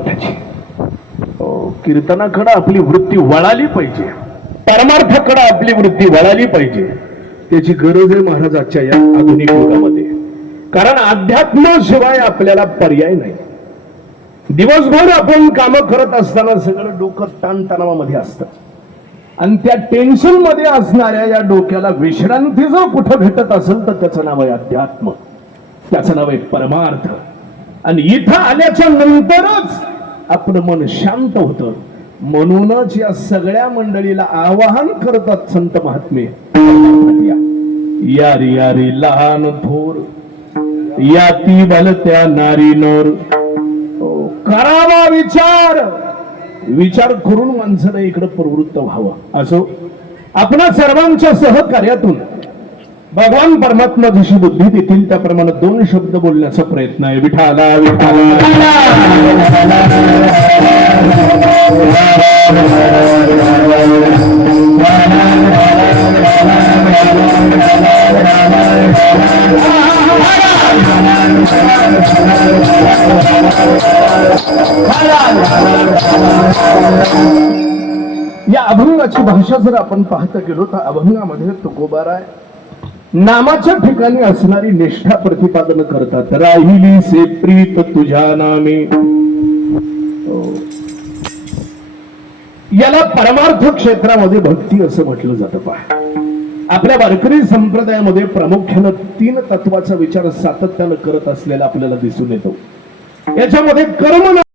त्याची. कीर्तनाकडं आपली वृत्ती वळाली पाहिजे. परमार्थाकडं आपली वृत्ती वळाली पाहिजे. त्याची गरज आहे महाराजाच्या या आधुनिक युगामध्ये. कारण अध्यात्माशिवाय आपल्याला पर्याय नाही. दिवसभर आपण कामं करत असताना सगळं डोकं ताणतणावामध्ये असतं. आणि त्या टेन्शनमध्ये असणाऱ्या या डोक्याला विश्रांती जर कुठं भेटत असेल तर त्याचं नाव आहे अध्यात्म. त्याचं नाव आहे परमार्थ. आणि इथं आल्याच्या नंतरच आपलं मन शांत होतं. म्हणूनच या सगळ्या मंडळीला आवाहन करतात संत महात्मे. यारी यारी लहान थोर. या ती बलत्या नारी नोर. करावा विचार. विचार करून माणसानं इकडे प्रवृत्त व्हावं. असो. आपल्या सर्वांच्या सहकार्यातून भगवान परमात्मा जशी बुद्धी देतील त्याप्रमाणे दोन शब्द बोलण्याचा प्रयत्न आहे. विठाला विठाला. या अभंगाची भाषा जर आपण पाहता गेलो तर अभंगामध्ये तुकोबाराय नामाच्या ठिकाणी असणारी निष्ठा प्रतिपादन करतात. राहिली से प्रीत तुझ्या नामे. याला परमार्थ क्षेत्रामध्ये भक्ती असं म्हटलं जातं. पहा. आपल्या वारकरी संप्रदायामध्ये प्रामुख्यानं तीन तत्वाचा विचार सातत्यानं करत असलेला आपल्याला दिसून येतो. याच्यामध्ये कर्म